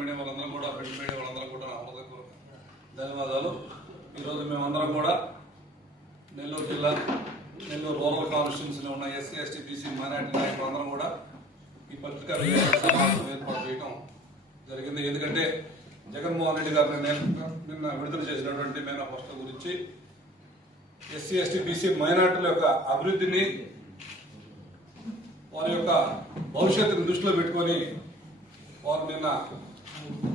పత్రికా మీడియా వాళ్ళందరూ కూడా ప్రింట్ మీడియా వాళ్ళందరూ కూడా నా హృదయపూర్వక ధన్యవాదాలు. ఈరోజు మేమందరం కూడా నెల్లూరు జిల్లా నెల్లూరు రూరల్ కాన్స్టిట్యూన్సీలో ఉన్న ఎస్సీ ఎస్టీ బీసీ మైనార్టీ నాయకులు అందరం కూడా ఈ పత్రికా సమావేశం ఏర్పాటు చేయడం జరిగింది. ఎందుకంటే జగన్మోహన్ రెడ్డి గారు నిన్న నిన్న విడుదల చేసినటువంటి మేనిఫెస్టో గురించి ఎస్సీ ఎస్టీ బీసీ మైనార్టీల యొక్క అభివృద్ధిని వారి యొక్క భవిష్యత్తుని దృష్టిలో పెట్టుకొని వారు నిన్న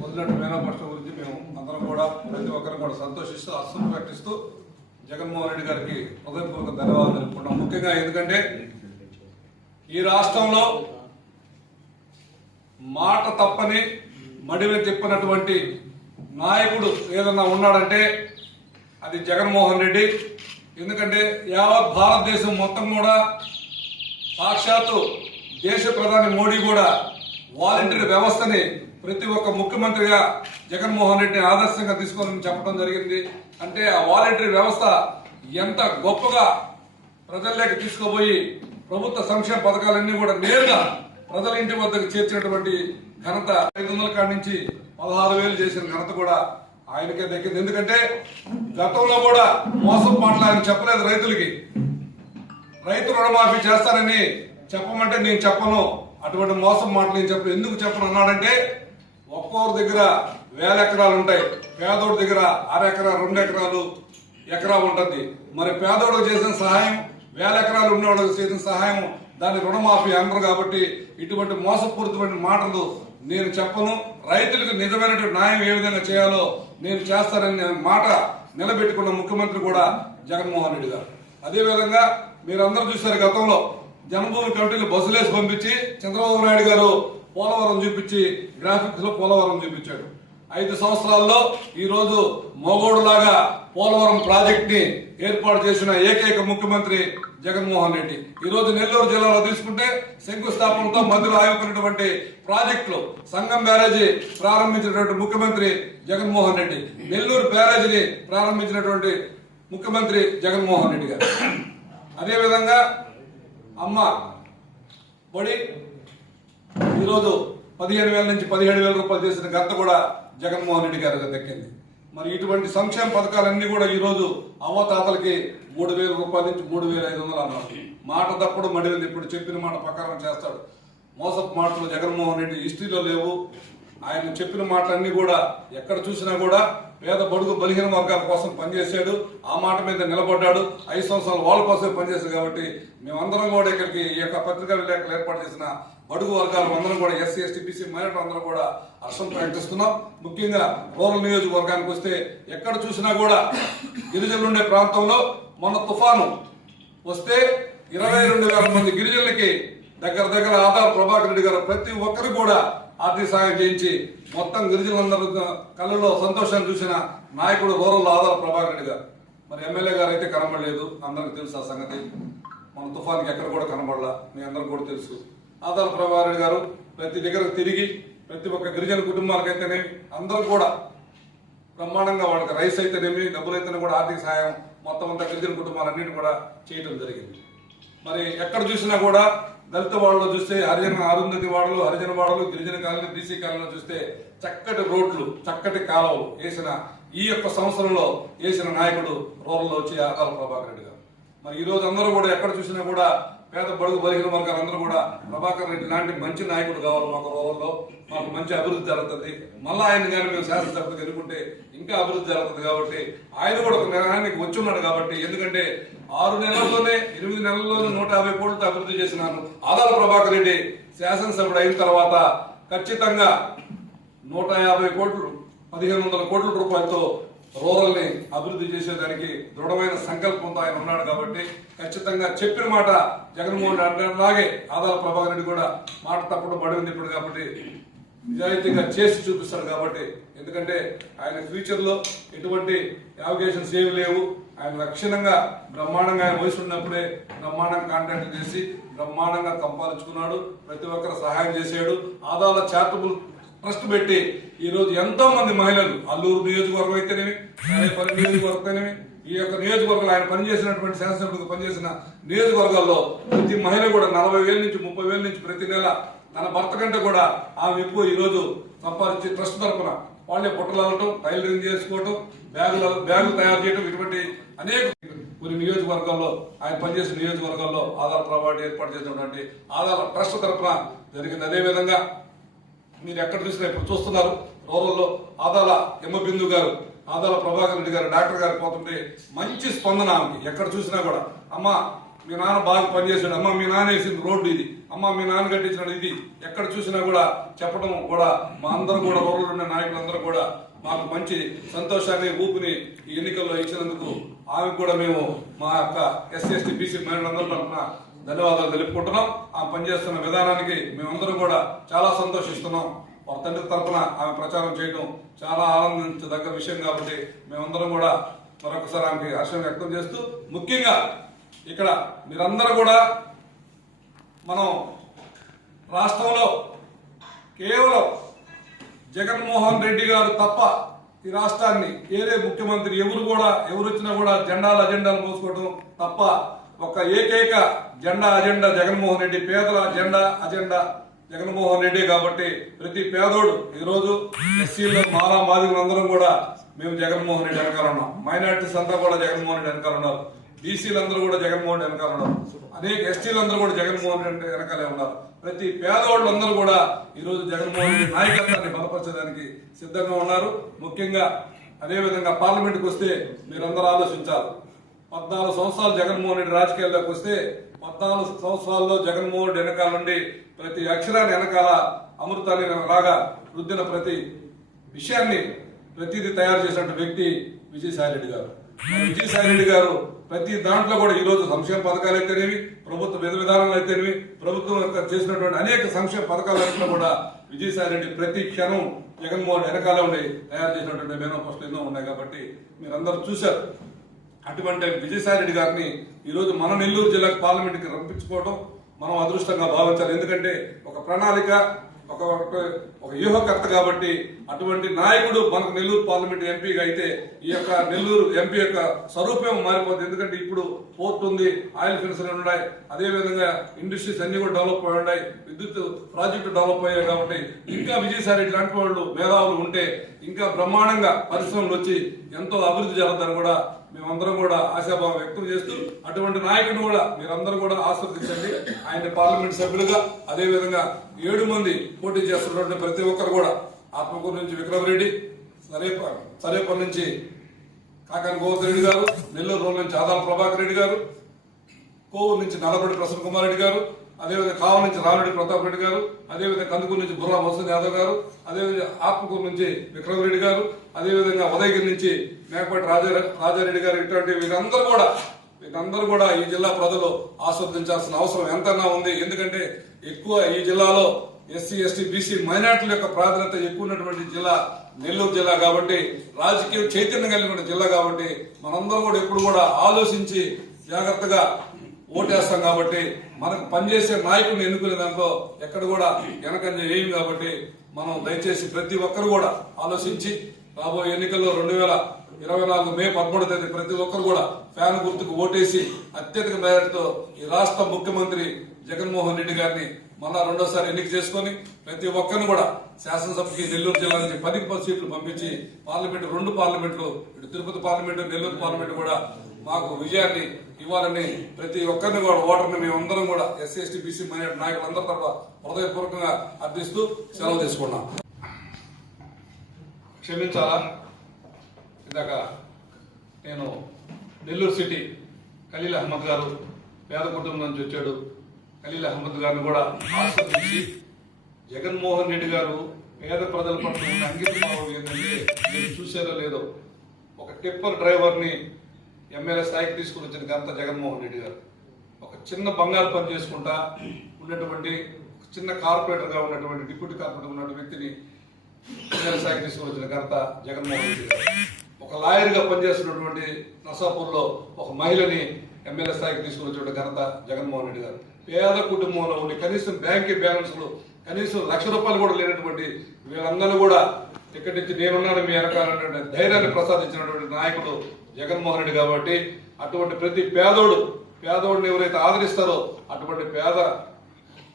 వదిలినట్టు మేనిఫెస్టో గురించి మేము అందరం కూడా ప్రతి ఒక్కరు కూడా సంతోషిస్తూ అస్సలు ప్రకటిస్తూ జగన్మోహన్ రెడ్డి గారికి హృదయపూర్వక ధన్యవాదాలు తెలుపుకుంటాం ముఖ్యంగా ఎందుకంటే ఈ రాష్ట్రంలో మాట తప్పని మడిని తిప్పినటువంటి నాయకుడు ఏదన్నా ఉన్నాడంటే అది జగన్మోహన్ రెడ్డి. ఎందుకంటే యావత్ భారతదేశం మొత్తం కూడా సాక్షాత్తు దేశ ప్రధాని మోడీ కూడా వాలంటీర్ వ్యవస్థని ప్రతి ఒక్క ముఖ్యమంత్రిగా జగన్మోహన్ రెడ్డిని ఆదర్శంగా తీసుకోవాలని చెప్పడం జరిగింది. అంటే ఆ వాలంటరీ వ్యవస్థ ఎంత గొప్పగా ప్రజల్లోకి తీసుకుపోయి ప్రభుత్వ సంక్షేమ పథకాలన్నీ కూడా నేరుగా ప్రజల ఇంటి వద్దకు చేర్చినటువంటి ఘనత ఐదు వందల కాడి నుంచి పదహారు వేలు చేసిన ఘనత కూడా ఆయనకే దక్కింది. ఎందుకంటే గతంలో కూడా మోసం మాటలు ఆయన చెప్పలేదు రైతులకి. రైతు రుణమాఫీ చేస్తారని చెప్పమంటే నేను చెప్పను. అటువంటి మోసం మాటలు నేను చెప్పను. ఎందుకు చెప్పను అన్నాడంటే ఒక్కొక్కరి దగ్గర వేల ఎకరాలు ఉంటాయి. పేదోడి దగ్గర అర ఎకరా రెండు ఎకరాలు ఎకరా ఉంటుంది. మరి పేదోడికి చేసిన సహాయం వేల ఎకరాలు ఉన్నవాడికి చేసిన సహాయం దాన్ని రుణమాఫీ అనరు కాబట్టి ఇటువంటి మోసపూరితమైన మాటలు నేను చెప్పను. రైతులకు నిజమైనటువంటి న్యాయం ఏ విధంగా చేయాలో నేను చేస్తానని మాట నిలబెట్టుకున్న ముఖ్యమంత్రి కూడా జగన్మోహన్ రెడ్డి గారు. అదేవిధంగా మీరందరూ చూశారు గతంలో జన్మభూమి కమిటీలు బస్సులేసి పంపించి చంద్రబాబు నాయుడు గారు పోలవరం చూపించి గ్రాఫిక్స్లో పోలవరం చూపించాడు. ఐదు సంవత్సరాల్లో ఈరోజు మొగోడులాగా మగోడులాగా పోలవరం ప్రాజెక్ట్ని ఏర్పాటు చేసిన ఏకైక ముఖ్యమంత్రి జగన్మోహన్ రెడ్డి. ఈరోజు నెల్లూరు జిల్లాలో తీసుకుంటే శంకుస్థాపనతో మధ్యలో ఆగిపోయినటువంటి ప్రాజెక్టులు సంగం బ్యారేజీ ప్రారంభించినటువంటి ముఖ్యమంత్రి జగన్మోహన్ రెడ్డి. నెల్లూరు బ్యారేజీని ప్రారంభించినటువంటి ముఖ్యమంత్రి జగన్మోహన్ రెడ్డి గారు. అదేవిధంగా అమ్మ బడి ఈరోజు పదిహేడు వేల నుంచి పదిహేడు వేల రూపాయలు చేసిన గంత కూడా జగన్మోహన్ రెడ్డి గారికి దక్కింది. మరి ఇటువంటి సంక్షేమ పథకాలన్నీ కూడా ఈరోజు అవ్వతాతలకి మూడు వేల రూపాయల నుంచి మూడు వేల ఐదు వందలు అన్నారు. మాట తప్పుడు మడివింది. ఇప్పుడు చెప్పిన మాట ప్రకారం చేస్తాడు. మోసపు మాటలు జగన్మోహన్ రెడ్డి హిస్టరీలో లేవు. ఆయన చెప్పిన మాటలన్నీ కూడా ఎక్కడ చూసినా కూడా పేద బడుగు బలహీన వర్గాల కోసం పనిచేశాడు. ఆ మాట మీద నిలబడ్డాడు. ఐదు సంవత్సరాలు వాళ్ళ కోసమే పనిచేశాడు కాబట్టి మేమందరం కూడా ఇక్కడికి ఈ యొక్క పత్రికా విలేకరులు ఏర్పాటు చేసిన అడుగు వర్గాలు అందరం కూడా ఎస్సీ ఎస్టీ బీసీ మైనార్టీ అందరం కూడా హర్షం ప్రకటిస్తున్నాం. ముఖ్యంగా రూరల్ నియోజకవర్గానికి వస్తే ఎక్కడ చూసినా కూడా గిరిజనులు ఉండే ప్రాంతంలో మొన్న తుఫాను వస్తే ఇరవై రెండు వేల మంది గిరిజనులకి దగ్గర దగ్గర ఆధార్ ప్రభాకర్ రెడ్డి గారు ప్రతి ఒక్కరు కూడా ఆర్థిక సహాయం చేయించి మొత్తం గిరిజనులందరూ కళ్ళలో సంతోషాన్ని చూసిన నాయకుడు రూరల్ ఆధార్ ప్రభాకర్ రెడ్డి గారు. మరి ఎమ్మెల్యే గారు అయితే కనబడలేదు. అందరికి తెలుసు ఆ సంగతి. మన తుఫాన్కి ఎక్కడ కూడా కనబడలా. మీ అందరికి కూడా తెలుసు. ఆదాల ప్రభాకర్ గారు ప్రతి దగ్గర తిరిగి ప్రతి ఒక్క గిరిజన కుటుంబాలకైతేనేమి అందరూ కూడా బ్రహ్మాండంగా వాళ్ళకి రైస్ అయితేనేమి డబ్బులు అయితేనే కూడా ఆర్థిక సహాయం మొత్తం అంతా గిరిజన కుటుంబాలన్నింటి కూడా చేయటం జరిగింది. మరి ఎక్కడ చూసినా కూడా దళిత వాడలో చూస్తే హరిజన అరుంధతి వాడలు హరిజన వాడలు గిరిజన కాలనీ బీసీ కాలనీ చూస్తే చక్కటి రోడ్లు చక్కటి కాలువలు వేసిన ఈ యొక్క సంవత్సరంలో వేసిన నాయకుడు రూరల్లో వచ్చి ఆకాల ప్రభాకర్ రెడ్డి గారు. మరి ఈ రోజు అందరూ కూడా ఎక్కడ చూసినా కూడా పేద బడుగు బలహీన వర్గాలందరూ కూడా ప్రభాకర్ రెడ్డి లాంటి మంచి నాయకుడు కావాలి మాకు రోజుల్లో మాకు మంచి అభివృద్ధి జరుగుతుంది. మళ్ళీ ఆయన కానీ మేము శాసనసభకు ఎన్నుకుంటే ఇంకా అభివృద్ధి జరుగుతుంది కాబట్టి ఆయన కూడా ఒక నిర్ణయానికి వచ్చి ఉన్నాడు కాబట్టి ఎందుకంటే ఆరు నెలల్లోనే ఎనిమిది నెలల్లోనే నూట యాభై కోట్లతో అభివృద్ధి చేసినాను ఆదాల ప్రభాకర్ రెడ్డి శాసనసభ్యుడు అయిన తర్వాత ఖచ్చితంగా నూట యాభై కోట్లు పదిహేను వందల కోట్ల రూపాయలతో రూరల్ని అభివృద్ధి చేసేదానికి దృఢమైన సంకల్పంతో ఆయన ఉన్నాడు కాబట్టి ఖచ్చితంగా చెప్పిన మాట జగన్మోహన్ రెడ్డి అలాగే ఆదాల ప్రభాకర్ రెడ్డి కూడా మాట తప్పుడు బడి ఉంది ఇప్పుడు కాబట్టి నిజాయితీగా చేసి చూపిస్తాడు కాబట్టి. ఎందుకంటే ఆయన ఫ్యూచర్లో ఎటువంటి యావిగేషన్స్ ఏమి లేవు. ఆయన లక్షణంగా బ్రహ్మాండంగా ఆయన వయసు ఉన్నప్పుడే బ్రహ్మాండంగా కాంటాక్ట్ చేసి బ్రహ్మాండంగా సంపాదించుకున్నాడు. ప్రతి ఒక్కరు సహాయం చేశాడు. ఆదాల చారిటబుల్ ట్రస్ట్ పెట్టి ఈ రోజు ఎంతో మంది మహిళలు అల్లూరు నియోజకవర్గం అయితేనేమి తాడేపల్లి నియోజకవర్గం ఈ యొక్క నియోజకవర్గంలో ఆయన పనిచేసినటువంటి శాసనసభ్యులకు పనిచేసిన నియోజకవర్గాల్లో ప్రతి మహిళ కూడా నలభై వేల నుంచి ముప్పై వేల నుంచి ప్రతి నెల తన భర్త కంటే కూడా ఆమె ఎక్కువ ఈరోజు సంపాదించి ట్రస్ట్ తరపున వాళ్ళే బుట్టలు అల్లటం టైలరింగ్ చేసుకోవటం బ్యాగులు బ్యాగులు తయారు చేయడం ఇటువంటి అనేక కొన్ని నియోజకవర్గాల్లో ఆయన పనిచేసిన నియోజకవర్గాల్లో ఆధార్ ప్రభావం ఏర్పాటు చేసినటువంటి ఆధార్ ట్రస్ట్ తరపున జరిగింది. అదేవిధంగా మీరు ఎక్కడ చూసినా ఇప్పుడు చూస్తున్నారు రూరల్లో ఆదాల ఎమ్మబిందు గారు ఆదాల ప్రభాకర్ రెడ్డి గారు డాక్టర్ గారు పోతుంటే మంచి స్పందన ఆమెకి. ఎక్కడ చూసినా కూడా అమ్మ మీ నాన్న బాగా పనిచేసాడు అమ్మ మీ నాన్న వేసింది రోడ్డు ఇది అమ్మ మీ నాన్న కట్టించినాడు ఇది. ఎక్కడ చూసినా కూడా చెప్పడం కూడా మా అందరూ కూడా రూరల్ ఉండే నాయకులందరూ కూడా మాకు మంచి సంతోషాన్ని ఊపిని ఈ ఎన్నికల్లో ఇచ్చినందుకు ఆమెకు కూడా మేము మా యొక్క ఎస్సీ ఎస్టీ బీసీ మహిళలందరూ తరఫున ధన్యవాదాలు తెలుపుకుంటున్నాం. ఆమె పనిచేస్తున్న విధానానికి మేమందరం కూడా చాలా సంతోషిస్తున్నాం. వారి తండ్రి తరఫున ఆమె ప్రచారం చేయడం చాలా ఆనందించదగ్గ విషయం కాబట్టి మేమందరం కూడా మరొకసారి ఆమెకి హర్షం వ్యక్తం చేస్తూ ముఖ్యంగా ఇక్కడ మీరందరూ కూడా మనం రాష్ట్రంలో కేవలం జగన్మోహన్ రెడ్డి గారు తప్ప ఈ రాష్ట్రాన్ని ఏదే ముఖ్యమంత్రి ఎవరు కూడా ఎవరు వచ్చినా కూడా జెండాలు అజెండాలు మోసుకోవడం తప్ప ఒక ఏకైక జెండా అజెండా జగన్మోహన్ రెడ్డి పేదల జెండా అజెండా జగన్మోహన్ రెడ్డి కాబట్టి ప్రతి పేదోడు ఈరోజు ఎస్సీలో మాలా మాదిగలందరం కూడా మేము జగన్మోహన్ రెడ్డి వెనకాల ఉన్నాం. మైనార్టీస్ అంతా కూడా జగన్మోహన్ రెడ్డి వెనకాల ఉన్నారు. బీసీలందరూ కూడా జగన్మోహన్ రెడ్డి వెనకాల ఉన్నారు. అనేక ఎస్టీలందరూ కూడా జగన్మోహన్ రెడ్డి వెనకాలే ఉన్నారు. ప్రతి పేదవాళ్ళందరూ కూడా ఈరోజు జగన్మోహన్ రెడ్డి నాయకత్వాన్ని బలపరచడానికి సిద్ధంగా ఉన్నారు. ముఖ్యంగా అదేవిధంగా పార్లమెంట్కి వస్తే మీరందరూ ఆలోచించాలి. పద్నాలుగు సంవత్సరాలు జగన్మోహన్ రెడ్డి రాజకీయాల్లోకి వస్తే పద్నాలుగు సంవత్సరాల్లో జగన్మోహన్ రెడ్డి వెనకాల నుండి ప్రతి అక్షరాన్ని వెనకాల అమృతాన్ని లాగా రుద్దిన ప్రతి విషయాన్ని ప్రతిదీ తయారు చేసినటువంటి వ్యక్తి విజయసాయిరెడ్డి గారు. విజయసాయిరెడ్డి గారు ప్రతి దాంట్లో కూడా ఈ రోజు సంక్షేమ పథకాలు అయితేనేవి ప్రభుత్వ విధ విధానాలు అయితేనేవి ప్రభుత్వం యొక్క చేసినటువంటి అనేక సంక్షేమ పథకాలన్నింటిలో కూడా విజయసాయిరెడ్డి ప్రతి క్షణం జగన్మోహన్ వెనకాల ఉండి తయారు చేసినటువంటి మేనో పోస్టులు ఎన్నో ఉన్నాయి కాబట్టి మీరందరూ చూశారు. అటువంటి విజయసాయి రెడ్డి గారిని ఈరోజు మన నెల్లూరు జిల్లాకు పార్లమెంట్కి రంపించుకోవడం మనం అదృష్టంగా భావించాలి. ఎందుకంటే ఒక ప్రణాళిక ఒక ఒక వ్యూహకర్త కాబట్టి అటువంటి నాయకుడు మనకు నెల్లూరు పార్లమెంట్ ఎంపీగా అయితే ఈ యొక్క నెల్లూరు ఎంపీ యొక్క స్వరూపం మారిపోతుంది. ఎందుకంటే ఇప్పుడు పోర్ట్ ఉంది ఆయిల్ ఫిల్స్ ఉన్నాయి అదేవిధంగా ఇండస్ట్రీస్ అన్ని కూడా డెవలప్ అయి ఉన్నాయి విద్యుత్ ప్రాజెక్టు డెవలప్ అయ్యాయి కాబట్టి ఇంకా విజయసాయి ఇట్లాంటి వాళ్ళు మేధావులు ఉంటే ఇంకా బ్రహ్మాండంగా పరిశ్రమలు వచ్చి ఎంతో అభివృద్ధి జరుగుతుందని కూడా మేమందరం కూడా ఆశాభావం వ్యక్తం చేస్తూ అటువంటి నాయకుడు కూడా మీరందరూ కూడా ఆస్వాదించండి ఆయన పార్లమెంట్ సభ్యులుగా అదేవిధంగా ఏడు మంది పోటీ చేస్తున్నటువంటి ప్రతి ఒక్కరు కూడా ఆత్మకూరు నుంచి విక్రమ్ రెడ్డి సరేప సరేపల్లి నుంచి కాకాని గోవర్ధన్ రెడ్డి గారు నెల్లూరు రోడ్ నుంచి ఆదాల ప్రభాకర్ రెడ్డి గారు కోవూరు నుంచి నల్లబడి ప్రసన్న కుమార్ రెడ్డి గారు అదేవిధంగా కావలి నుంచి రామిరెడ్డి ప్రతాప్ రెడ్డి గారు అదేవిధంగా కందుకూరు నుంచి బుర్రా మసూద్ యాదవ్ గారు అదేవిధంగా ఆత్మకూరు నుంచి విక్రమ్ రెడ్డి గారు అదేవిధంగా ఉదయగిరి నుంచి మేకపాటి రాజా రాజారెడ్డి గారు ఇటువంటి వీరందరూ కూడా వీరందరూ కూడా ఈ జిల్లా ప్రజలు ఆస్వాదించాల్సిన అవసరం ఎంతన్నా ఉంది. ఎందుకంటే ఎక్కువ ఈ జిల్లాలో ఎస్సీ ఎస్టీ బీసీ మైనార్టీల యొక్క ప్రాధాన్యత ఎక్కువ ఉన్నటువంటి జిల్లా నెల్లూరు జిల్లా కాబట్టి రాజకీయ చైతన్యం కలిగిన జిల్లా కాబట్టి మనందరం కూడా ఎప్పుడు కూడా ఆలోచించి జాగ్రత్తగా ఓటేస్తాం కాబట్టి మనకు పనిచేసే నాయకుడిని ఎన్నుకునే దాంట్లో ఎక్కడ కూడా వెనకంజ ఏం కాబట్టి మనం దయచేసి ప్రతి ఒక్కరు కూడా ఆలోచించి రాబోయే ఎన్నికల్లో రెండు వేల ఇరవై నాలుగు మే పదమూడు తేదీ ప్రతి ఒక్కరు కూడా ఫ్యాన్ గుర్తుకు ఓటేసి అత్యధిక మేరతో ఈ రాష్ట్ర ముఖ్యమంత్రి జగన్మోహన్ రెడ్డి గారిని మళ్ళా రెండోసారి ఎన్నిక చేసుకొని ప్రతి ఒక్కరిని కూడా శాసనసభకి నెల్లూరు జిల్లా నుంచి పది సీట్లు పంపించి పార్లమెంట్ రెండు పార్లమెంట్లు ఇటు తిరుపతి పార్లమెంటు నెల్లూరు పార్లమెంటు కూడా మాకు విజయాన్ని ఇవ్వాలని ప్రతి ఒక్కరిని కూడా ఓటర్ని మేమందరం కూడా ఎస్సీ ఎస్టీ బీసీ మైనార్టీ నాయకులందరి తరఫున హృదయపూర్వకంగా అర్థిస్తూ సెలవు తీసుకున్నాం క్షమించాలా? ఇందాక నేను నెల్లూరు సిటీ ఖలీల్ అహ్మద్ గారు పేద కుటుంబం నుంచి వచ్చాడు. ఖలీల్ అహ్మద్ గారిని కూడా ఆస్వాదించి జగన్మోహన్ రెడ్డి గారు పేద ప్రజల పట్ల ఉన్న అంకిత ఏంటంటే మీరు చూసారో లేదో ఒక టిప్పర్ డ్రైవర్ని ఎమ్మెల్యే స్థాయికి తీసుకుని వచ్చిన ఘనత జగన్మోహన్ రెడ్డి గారు. ఒక చిన్న బంగారు పని చేసుకుంటా ఉన్నటువంటి చిన్న కార్పొరేటర్గా ఉన్నటువంటి డిప్యూటీ కార్పొరేటర్ ఉన్నటువంటి వ్యక్తిని ఎమ్మెల్యే స్థాయికి తీసుకుని వచ్చిన ఘనత జగన్మోహన్ రెడ్డి గారు. ఒక లాయర్గా పనిచేస్తున్నటువంటి నసాపూర్లో ఒక మహిళని ఎమ్మెల్యే స్థాయికి తీసుకుని వచ్చిన ఘనత జగన్మోహన్ రెడ్డి గారు. పేద కుటుంబంలో ఉండి కనీసం బ్యాంక్ బ్యాలెన్స్లు కనీసం లక్ష రూపాయలు కూడా లేనటువంటి వీళ్ళందరూ కూడా ఇక్కడి నుంచి నేనున్నాను మీ వెనకాలన్నటువంటి ధైర్యాన్ని ప్రసాదించినటువంటి నాయకుడు జగన్మోహన్ రెడ్డి కాబట్టి అటువంటి ప్రతి పేదోడు పేదోడిని ఎవరైతే ఆదరిస్తారో అటువంటి పేద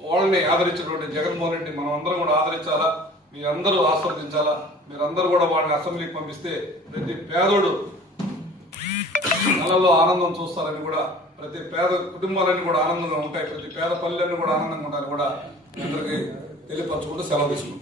వాళ్ళని ఆదరించినటువంటి జగన్మోహన్ రెడ్డి మనం అందరం కూడా ఆదరించాలా? మీ అందరూ ఆస్వాదించాలా? మీరందరూ కూడా వాళ్ళని అసెంబ్లీకి పంపిస్తే ప్రతి పేదోడు నెలలో ఆనందం చూస్తారని కూడా ప్రతి పేద కుటుంబాలన్నీ కూడా ఆనందంగా ఉంటాయి. ప్రతి పేద పల్లెలన్నీ కూడా ఆనందంగా ఉండాలి కూడా అందరికీ తెలియపరచుకుంటూ సెలవు తీసుకుంటాం